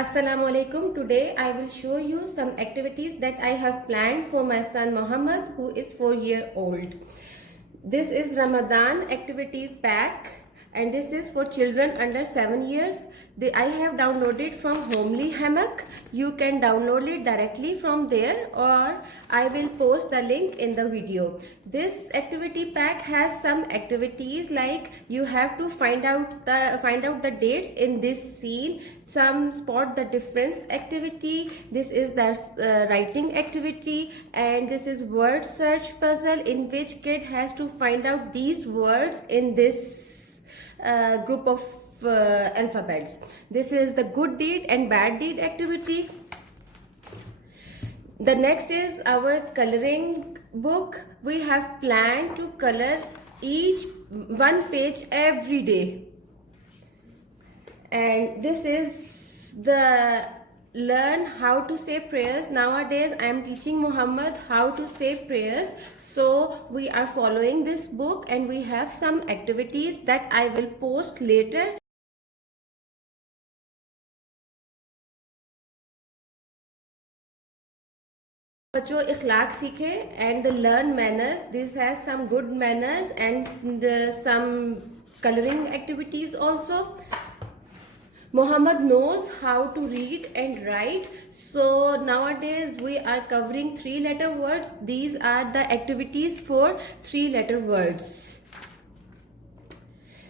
Assalamu alaikum. Today I will show you some activities that I have planned for my son Muhammad, who is 4 years old. This is Ramadan activity pack and this is for children under 7 years. I have downloaded from Homely Hammock. You can download it directly from there, or I will post the link in the video. This activity pack has some activities like you have to find out the dates in this scene, some spot the difference activity, this is the writing activity, and this is word search puzzle in which kid has to find out these words in this group of alphabets. This is the good deed and bad deed activity. The next is our coloring book. We have planned to color each one page every day. And this is the learn how to say prayers. Nowadays I am teaching Muhammad how to say prayers, so we are following this book and we have some activities that I will post later. बच्चों इखलाक सीखे and learn manners. This has some good manners and some coloring activities also. Muhammad knows how to read and write, so nowadays we are covering 3-letter words. These are the activities for 3-letter words.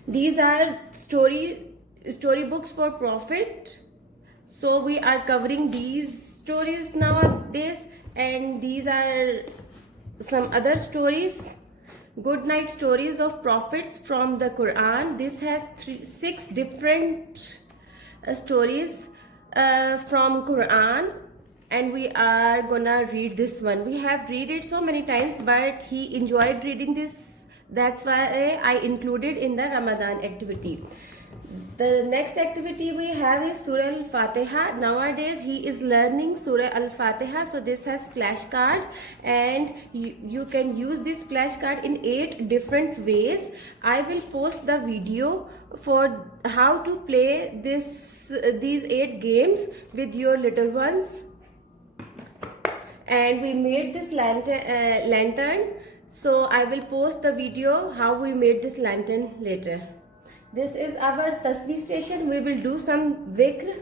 These are storybooks for Prophet, so we are covering these stories nowadays, and these are some other stories, good night stories of prophets from the Quran. This has 6 different stories from Quran, and we are gonna read this one. We have read it so many times, but he enjoyed reading this. That's why I included in the Ramadan activity. The next activity we have is Surah Al-Fatiha. Nowadays he is learning Surah Al-Fatiha, so this has flashcards, and you can use this flashcard in 8 different ways. I will post the video for how to play these 8 games with your little ones. And we made this lantern, so I will post the video how we made this lantern later. This is our tasbih station. We will do some dhikr.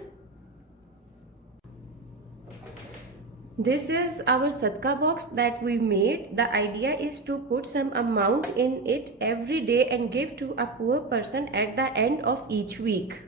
This is our sadqa box that we made. The idea is to put some amount in it every day and give to a poor person at the end of each week.